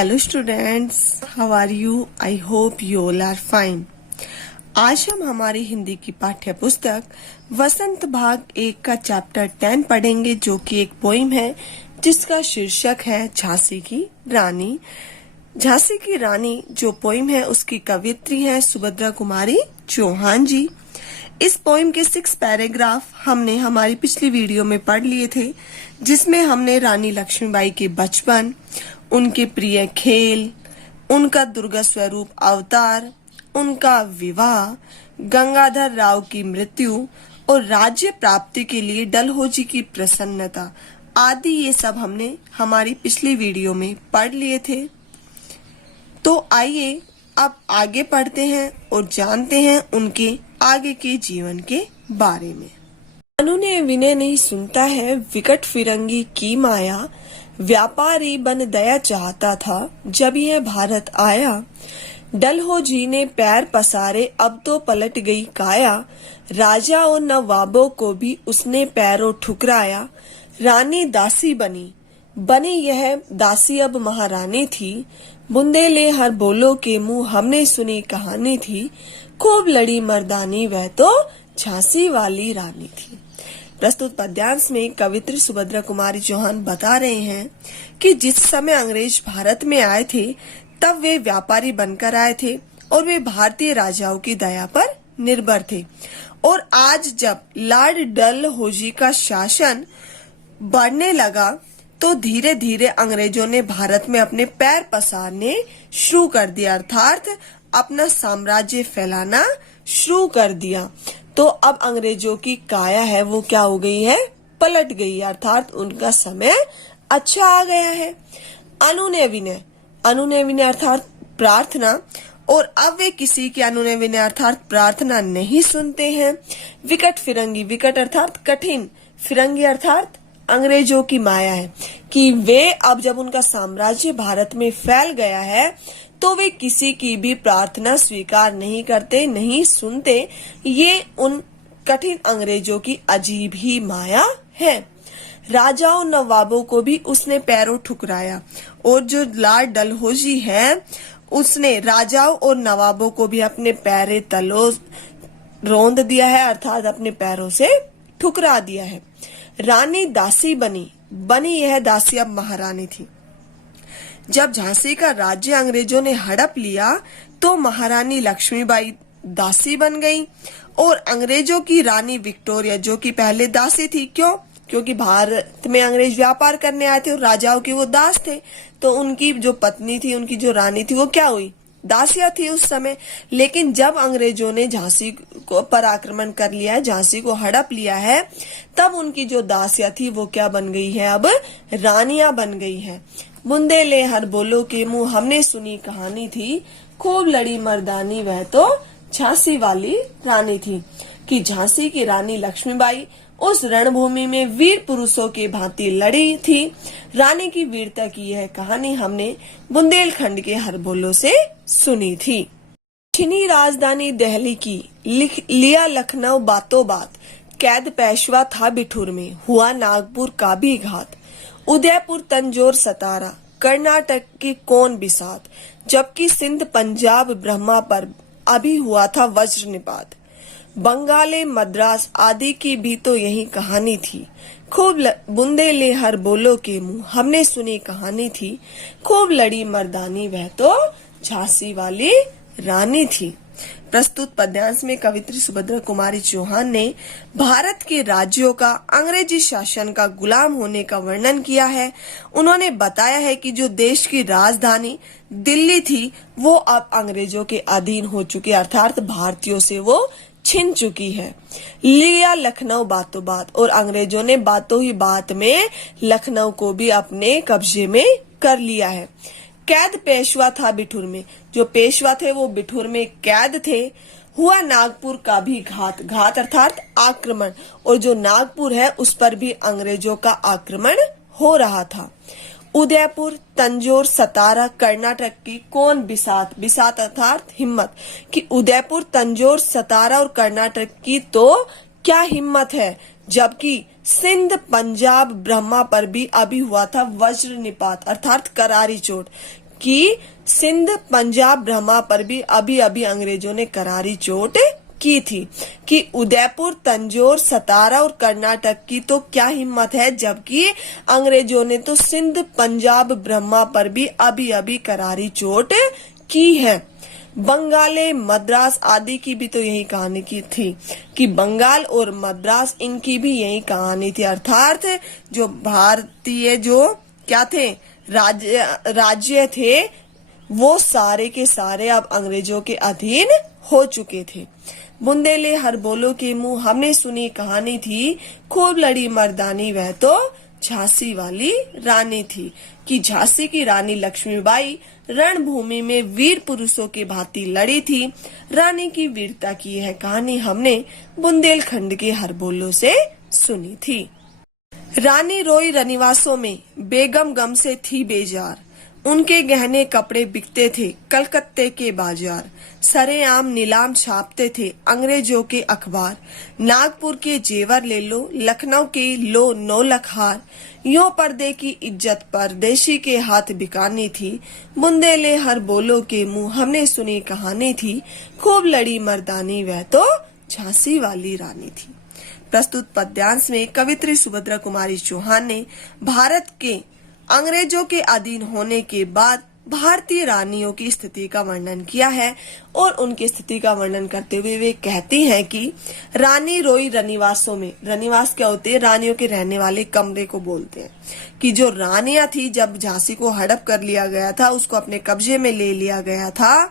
Hello students, how are you? I hope you all are fine. आज हम हमारी हिंदी की पाठ्य पुस्तक वसंत भाग 1 का चैप्टर 10 पढ़ेंगे, जो कि एक पोइम है जिसका शीर्षक है झांसी की रानी। झांसी की रानी जो पोइम है उसकी कवियत्री है सुभद्रा कुमारी चौहान जी। इस पोइम के 6 पैराग्राफ हमने हमारी पिछली वीडियो में पढ़ लिए थे, जिसमें हमने रानी लक्ष्मीबाई के बचपन, उनके प्रिय खेल, उनका दुर्गा स्वरूप अवतार, उनका विवाह, गंगाधर राव की मृत्यु और राज्य प्राप्ति के लिए डलहौजी की प्रसन्नता आदि ये सब हमने हमारी पिछली वीडियो में पढ़ लिए थे। तो आइए अब आगे पढ़ते हैं और जानते हैं उनके आगे के जीवन के बारे में। अनु ने विनय नहीं सुनता है, विकट फिरंगी की माया, व्यापारी बन दया चाहता था जब यह भारत आया। डलहौजी ने पैर पसारे, अब तो पलट गई काया, राजा और नवाबों को भी उसने पैरों ठुकराया। रानी दासी बनी यह दासी अब महारानी थी, बुंदेले हर बोलो के मुंह हमने सुनी कहानी थी, खूब लड़ी मर्दानी वह तो झांसी वाली रानी थी। प्रस्तुत पद्यांश में कवित्री सुभद्रा कुमारी चौहान बता रहे हैं कि जिस समय अंग्रेज भारत में आए थे तब वे व्यापारी बनकर आए थे और वे भारतीय राजाओं की दया पर निर्भर थे, और आज जब लॉर्ड डलहौजी का शासन बढ़ने लगा तो धीरे धीरे अंग्रेजों ने भारत में अपने पैर पसारने शुरू कर दिया, अर्थात अपना साम्राज्य फैलाना शुरू कर दिया। तो अब अंग्रेजों की काया है वो क्या हो गई है? पलट गई, अर्थात उनका समय अच्छा आ गया है। अनुनय विनय अर्थात प्रार्थना, और अब वे किसी की अनुनय विनय अर्थात प्रार्थना नहीं सुनते हैं। विकट फिरंगी, विकट अर्थात कठिन, फिरंगी अर्थात अंग्रेजों की माया है कि वे अब जब उनका साम्राज्य भारत में फैल गया है तो वे किसी की भी प्रार्थना स्वीकार नहीं करते, नहीं सुनते। ये उन कठिन अंग्रेजों की अजीब ही माया है। राजाओं नवाबों को भी उसने पैरों ठुकराया, और जो लॉर्ड डलहौजी है उसने राजाओं और नवाबों को भी अपने पैरे तलों रौंद दिया है, अर्थात अपने पैरों से ठुकरा दिया है। रानी दासी बनी यह दासी अब महारानी थी। जब झांसी का राज्य अंग्रेजों ने हड़प लिया तो महारानी लक्ष्मीबाई दासी बन गई, और अंग्रेजों की रानी विक्टोरिया जो कि पहले दासी थी, क्योंकि भारत में अंग्रेज व्यापार करने आए थे और राजाओं के वो दास थे, तो उनकी जो पत्नी थी, उनकी जो रानी थी, वो क्या हुई? दासिया थी उस समय। लेकिन जब अंग्रेजों ने झांसी को पर आक्रमण कर लिया है, झांसी को हड़प लिया है, तब उनकी जो दासिया थी वो क्या बन गई है? अब रानियां बन गई है। बुंदेले हर बोलो के मुंह हमने सुनी कहानी थी, खूब लड़ी मर्दानी वह तो झांसी वाली रानी थी। कि झांसी की रानी लक्ष्मीबाई उस रणभूमि में वीर पुरुषों के भांति लड़ी थी। रानी की वीरता की यह कहानी हमने बुंदेलखंड के हर बोलो से सुनी थी। छिनी राजधानी दिल्ली की, लिख लिया लखनऊ बातों बात, कैद पेशवा था बिठूर में, हुआ नागपुर का भी घात, उदयपुर तंजौर सतारा, कर्नाटक की कौन बिसात, जबकि सिंध पंजाब ब्रह्मा पर अभी हुआ था वज्र निपात, बंगाले मद्रास आदि की भी तो यही कहानी थी, खूब बुंदेले हर बोलो के मुंह हमने सुनी कहानी थी, खूब लड़ी मर्दानी वह तो झांसी वाली रानी थी। प्रस्तुत पद्यांश में कवित्री सुभद्रा कुमारी चौहान ने भारत के राज्यों का अंग्रेजी शासन का गुलाम होने का वर्णन किया है। उन्होंने बताया है कि जो देश की राजधानी दिल्ली थी वो अब अंग्रेजों के अधीन हो चुकी, अर्थात भारतीयों से वो छिन चुकी है। लिया लखनऊ बातों बात, और अंग्रेजों ने बातों ही बात में लखनऊ को भी अपने कब्जे में कर लिया है। कैद पेशवा था बिठूर में, जो पेशवा थे वो बिठूर में कैद थे। हुआ नागपुर का भी घात अर्थात आक्रमण, और जो नागपुर है उस पर भी अंग्रेजों का आक्रमण हो रहा था। उदयपुर तंजौर सतारा कर्नाटक की कौन बिसात अर्थात हिम्मत, कि उदयपुर तंजौर सतारा और कर्नाटक की तो क्या हिम्मत है, जबकि सिंध पंजाब ब्रह्मा पर भी अभी हुआ था वज्र निपात अर्थात करारी चोट। कि सिंध पंजाब ब्रह्मा पर भी अभी अभी अंग्रेजों ने करारी चोट की थी, कि उदयपुर, तंजौर, सतारा और कर्नाटक की तो क्या हिम्मत है, जबकि अंग्रेजों ने तो सिंध पंजाब ब्रह्मा पर भी अभी अभी करारी चोट की है। बंगाले, मद्रास आदि की भी तो यही कहानी की थी, कि बंगाल और मद्रास इनकी भी यही कहानी थी, अर्थात जो भारतीय जो क्या थे राज्य थे वो सारे के सारे अब अंग्रेजों के अधीन हो चुके थे। बुंदेले हर बोलो के मुंह हमने सुनी कहानी थी, खूब लड़ी मर्दानी वह तो झांसी वाली रानी थी, कि झांसी की रानी लक्ष्मीबाई रणभूमि में वीर पुरुषों के भांति लड़ी थी। रानी की वीरता की यह कहानी हमने बुंदेलखंड के हर बोलो से सुनी थी। रानी रोई रनिवासों में, बेगम गम से थी बेजार, उनके गहने कपड़े बिकते थे कलकत्ते के बाजार, सरेआम नीलाम छापते थे अंग्रेजों के अखबार, नागपुर के जेवर ले लो, लखनऊ के लो 9 लाख हार, यो पर्दे की इज्जत परदेशी के हाथ बिकानी थी, बुंदेले हर बोलो के मुंह हमने सुनी कहानी थी, खूब लड़ी मर्दानी वह तो झांसी वाली रानी थी। प्रस्तुत पद्यांश में कवित्री सुभद्रा कुमारी चौहान ने भारत के अंग्रेजों के अधीन होने के बाद भारतीय रानियों की स्थिति का वर्णन किया है, और उनकी स्थिति का वर्णन करते हुए वे कहती हैं कि रानी रोई रनिवासों में, रनिवास क्या होते हैं, रानियों के रहने वाले कमरे को बोलते हैं, कि जो रानियां थी जब झांसी को हड़प कर लिया गया था, उसको अपने कब्जे में ले लिया गया था,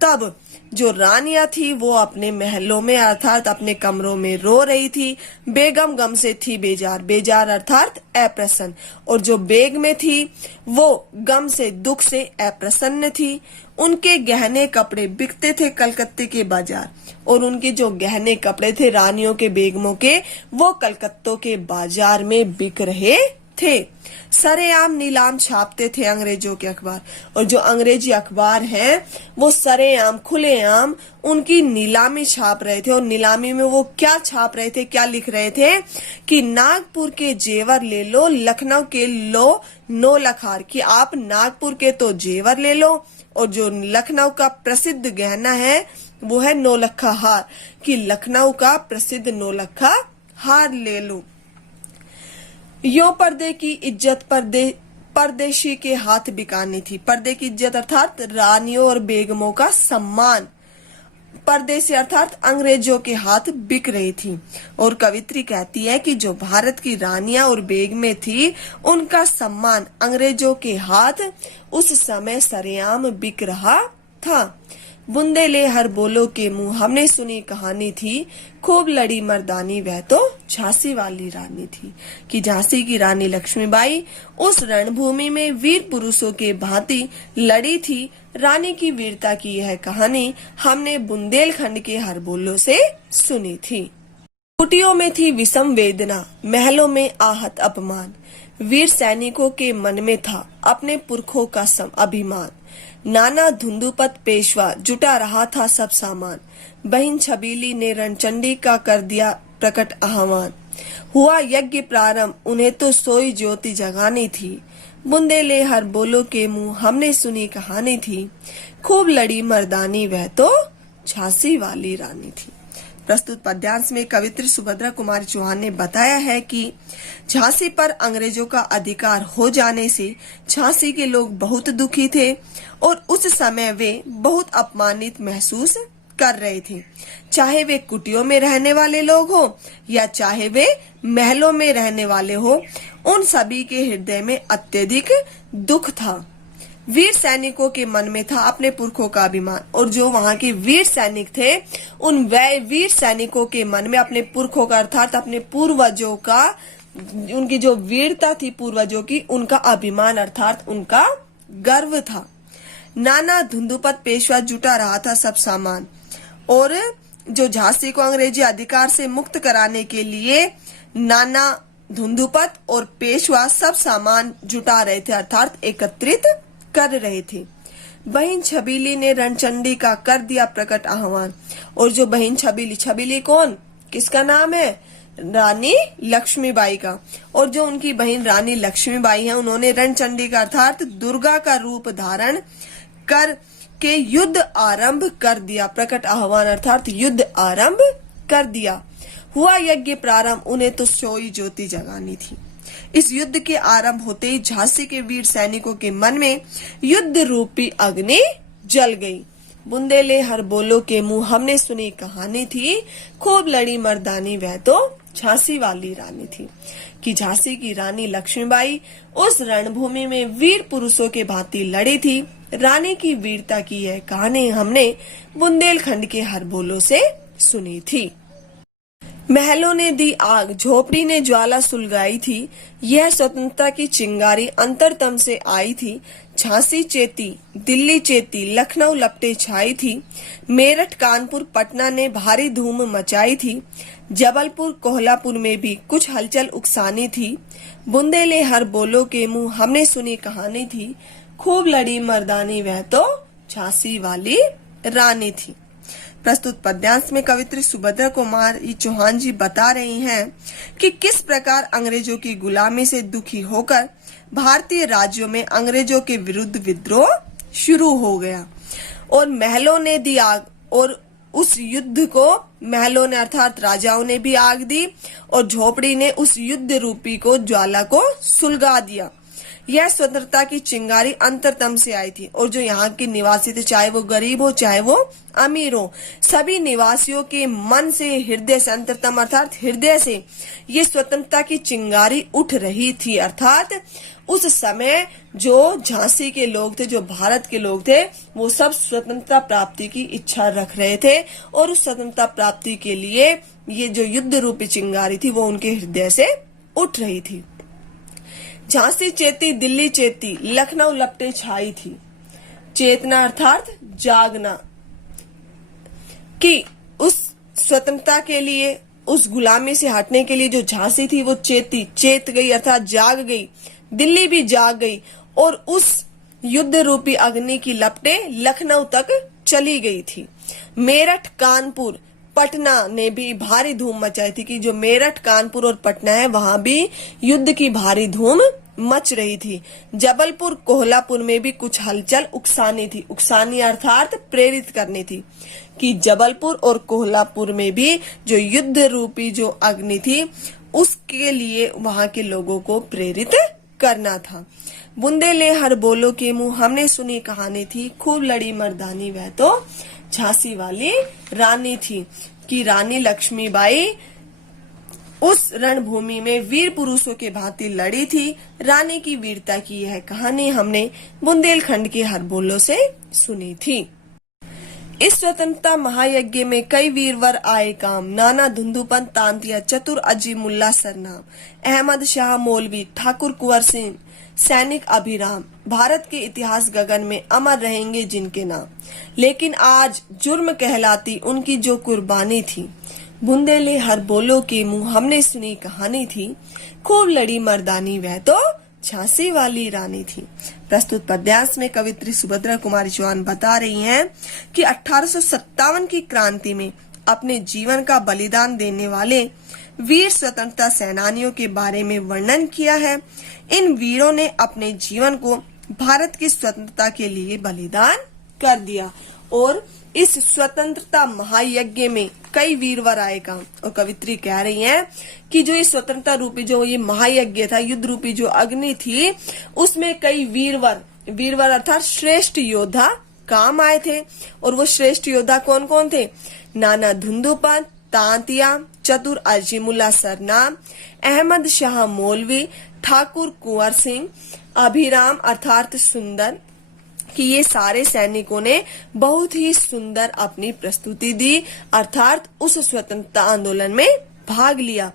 तब जो रानियां थी वो अपने महलों में अर्थात अपने कमरों में रो रही थी। बेगम गम से थी बेजार, बेजार अर्थात अप्रसन्न, और जो बेग में थी वो गम से दुख से अप्रसन्न थी। उनके गहने कपड़े बिकते थे कलकत्ते के बाजार, और उनके जो गहने कपड़े थे रानियों के बेगमों के वो कलकत्तों के बाजार में बिक रहे थे। सरेआम नीलाम छापते थे अंग्रेजों के अखबार, और जो अंग्रेजी अखबार हैं वो सरेआम खुलेआम उनकी नीलामी छाप रहे थे, और नीलामी में वो क्या छाप रहे थे, क्या लिख रहे थे, कि नागपुर के जेवर ले लो, लखनऊ के लो 9 लाख हार, कि आप नागपुर के तो जेवर ले लो, और जो लखनऊ का प्रसिद्ध गहना है वो है 9 लाख हार, कि लखनऊ का प्रसिद्ध 9 लाख हार ले लो। यो पर्दे की इज्जत परदेशी के हाथ बिकानी थी। पर्दे की इज्जत अर्थात रानियों और बेगमों का सम्मान परदेशी अर्थात अंग्रेजों के हाथ बिक रही थी। और कवित्री कहती है कि जो भारत की रानियां और बेगमें थी उनका सम्मान अंग्रेजों के हाथ उस समय सरेआम बिक रहा था। बुंदेले हर बोलो के मुंह हमने सुनी कहानी थी, खूब लड़ी मर्दानी वह तो झांसी वाली रानी थी, कि झांसी की रानी लक्ष्मीबाई उस रणभूमि में वीर पुरुषों के भांति लड़ी थी। रानी की वीरता की यह कहानी हमने बुंदेलखंड के हर बोलो से सुनी थी। कुटियों में थी विषम वेदना, महलों में आहत अपमान, वीर सैनिकों के मन में था अपने पुरखों का अभिमान, नाना धुंधुपत पेशवा जुटा रहा था सब सामान, बहन छबीली ने रणचंडी का कर दिया प्रकट आह्वान, हुआ यज्ञ प्रारंभ उन्हें तो सोई ज्योति जगानी थी, बुंदेले हर बोलो के मुंह हमने सुनी कहानी थी, खूब लड़ी मर्दानी वह तो झांसी वाली रानी थी। प्रस्तुत पद्यांश में कवित्री सुभद्रा कुमारी चौहान ने बताया है कि झांसी पर अंग्रेजों का अधिकार हो जाने से झांसी के लोग बहुत दुखी थे, और उस समय वे बहुत अपमानित महसूस कर रहे थे, चाहे वे कुटियों में रहने वाले लोग हो या चाहे वे महलों में रहने वाले हो, उन सभी के हृदय में अत्यधिक दुख था। वीर सैनिकों के मन में था अपने पुरखों का अभिमान, और जो वहां के वीर सैनिक थे उन वीर सैनिकों के मन में अपने पुरखों का अर्थात अपने पूर्वजों का, उनकी जो वीरता थी पूर्वजों की, उनका अभिमान अर्थात उनका गर्व था। नाना धुंधुपत पेशवा जुटा रहा था सब सामान, और जो झांसी को अंग्रेजी अधिकार से मुक्त कराने के लिए नाना धुंधुपत और पेशवा सब सामान जुटा रहे थे अर्थात एकत्रित कर रहे थे। बहन छबीली ने रणचंडी का कर दिया प्रकट आह्वान, और जो बहन छबीली, छबीली कौन, किसका नाम है, रानी लक्ष्मीबाई का। और जो उनकी बहन रानी लक्ष्मीबाई है, उन्होंने रणचंडी का अर्थात दुर्गा का रूप धारण कर के युद्ध आरंभ कर दिया। प्रकट आह्वान अर्थात युद्ध आरंभ कर दिया। हुआ यज्ञ प्रारंभ, उन्हें तो सोई ज्योति जगानी थी। इस युद्ध के आरंभ होते ही झांसी के वीर सैनिकों के मन में युद्ध रूपी अग्नि जल गई। बुंदेले हर बोलो के मुंह हमने सुनी कहानी थी, खूब लड़ी मर्दानी वह तो झांसी वाली रानी थी। कि झांसी की रानी लक्ष्मीबाई उस रणभूमि में वीर पुरुषों के भांति लड़ी थी। रानी की वीरता की यह कहानी हमने बुंदेलखंड के हर बोलो से सुनी थी। महलों ने दी आग, झोपड़ी ने ज्वाला सुलगाई थी। यह स्वतंत्रता की चिंगारी अंतरतम से आई थी। झांसी चेती, दिल्ली चेती, लखनऊ लपटे छाई थी। मेरठ, कानपुर, पटना ने भारी धूम मचाई थी। जबलपुर, कोल्हापुर में भी कुछ हलचल उकसानी थी। बुंदेले हर बोलो के मुंह हमने सुनी कहानी थी, खूब लड़ी मर्दानी वह तो झांसी वाली रानी थी। प्रस्तुत पद्यांश में कवित्री सुभद्रा कुमारी चौहान जी बता रही हैं कि किस प्रकार अंग्रेजों की गुलामी से दुखी होकर भारतीय राज्यों में अंग्रेजों के विरुद्ध विद्रोह शुरू हो गया और महलों ने दी आग। और उस युद्ध को महलों ने अर्थात राजाओं ने भी आग दी और झोपड़ी ने उस युद्ध रूपी को ज्वाला को सुलगा दिया। यह स्वतंत्रता की चिंगारी अंतरतम से आई थी और जो यहाँ के निवासी थे, चाहे वो गरीब हो चाहे वो अमीर हो, सभी निवासियों के मन से, हृदय से, अंतरतम अर्थात हृदय से ये स्वतंत्रता की चिंगारी उठ रही थी। अर्थात उस समय जो झांसी के लोग थे, जो भारत के लोग थे, वो सब स्वतंत्रता प्राप्ति की इच्छा रख रहे थे और उस स्वतंत्रता प्राप्ति के लिए ये जो युद्ध रूपी चिंगारी थी वो उनके हृदय से उठ रही थी। झांसी चेती, दिल्ली चेती, लखनऊ लपटे छाई थी। चेतना अर्थात जागना, कि उस स्वतंत्रता के लिए, उस गुलामी से हटने के लिए जो झांसी थी वो चेत गई अर्थात जाग गई। दिल्ली भी जाग गई और उस युद्ध रूपी अग्नि की लपटें लखनऊ तक चली गई थी। मेरठ, कानपुर, पटना ने भी भारी धूम मचाई थी। कि जो मेरठ, कानपुर और पटना है वहां भी युद्ध की भारी धूम मच रही थी। जबलपुर, कोल्हापुर में भी कुछ हलचल उकसानी थी। उकसानी अर्थात प्रेरित करनी थी। कि जबलपुर और कोल्हापुर में भी जो युद्ध रूपी जो अग्नि थी उसके लिए वहां के लोगों को प्रेरित करना था। बुंदेले हर बोलो के मुंह हमने सुनी कहानी थी, खूब लड़ी मर्दानी वह तो झांसी वाली रानी थी। कि रानी लक्ष्मीबाई उस रणभूमि में वीर पुरुषों के भांति लड़ी थी। रानी की वीरता की यह कहानी हमने बुंदेलखंड के हर बोलो से सुनी थी। इस स्वतंत्रता महायज्ञ में कई वीरवर आए काम। नाना धुंधुपन, तांतिया, चतुर अजीमुल्ला सरनाम, अहमद शाह मौलवी, ठाकुर कुंवर सिंह, सैनिक अभिराम, भारत के इतिहास गगन में अमर रहेंगे जिनके नाम। लेकिन आज जुर्म कहलाती उनकी जो कुर्बानी थी। बुंदेले हर बोलो के मुंह हमने सुनी कहानी थी, खूब लड़ी मर्दानी वह तो झांसी वाली रानी थी। प्रस्तुत पद्यांश में कवित्री सुभद्रा कुमारी चौहान बता रही हैं कि 1857 की क्रांति में अपने जीवन का बलिदान देने वाले वीर स्वतंत्रता सेनानियों के बारे में वर्णन किया है। इन वीरों ने अपने जीवन को भारत की स्वतंत्रता के लिए बलिदान कर दिया और इस स्वतंत्रता महायज्ञ में कई वीरवर आए काम। और कवित्री कह रही हैं कि जो ये स्वतंत्रता रूपी जो ये महायज्ञ था, युद्ध रूपी जो अग्नि थी, उसमें कई वीरवर अर्थात श्रेष्ठ योद्धा काम आए थे। और वो श्रेष्ठ योद्धा कौन कौन थे? नाना धुंधुपन, तांतिया, चतुर अजीमुल्ला सरनाम, अहमद शाह मौलवी, ठाकुर कुंवर सिंह, अभिराम अर्थात सुंदर। कि ये सारे सैनिकों ने बहुत ही सुंदर अपनी प्रस्तुति दी अर्थात उस स्वतंत्रता आंदोलन में भाग लिया।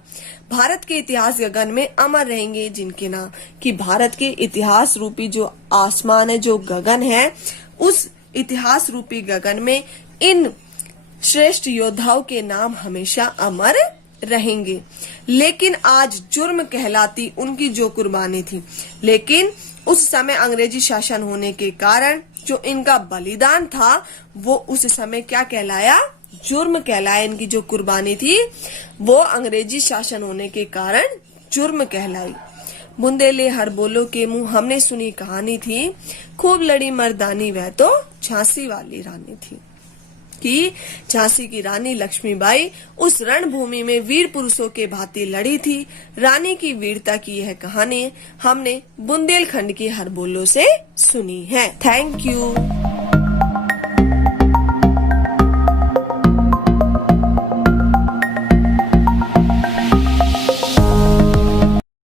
भारत के इतिहास गगन में अमर रहेंगे जिनके नाम। कि भारत के इतिहास रूपी जो आसमान है, जो गगन है, उस इतिहास रूपी गगन में इन श्रेष्ठ योद्धाओं के नाम हमेशा अमर रहेंगे। लेकिन आज जुर्म कहलाती उनकी जो कुर्बानी थी। लेकिन उस समय अंग्रेजी शासन होने के कारण जो इनका बलिदान था वो उस समय क्या कहलाया? जुर्म कहलाए। इनकी जो कुर्बानी थी वो अंग्रेजी शासन होने के कारण जुर्म कहलाई। बुंदेले हर बोलो के मुंह हमने सुनी कहानी थी, खूब लड़ी मर्दानी वह तो झांसी वाली रानी थी। कि झांसी की रानी लक्ष्मीबाई उस रणभूमि में वीर पुरुषों के भांति लड़ी थी। रानी की वीरता की यह कहानी हमने बुंदेलखंड की हर बोलो से सुनी है। Thank you.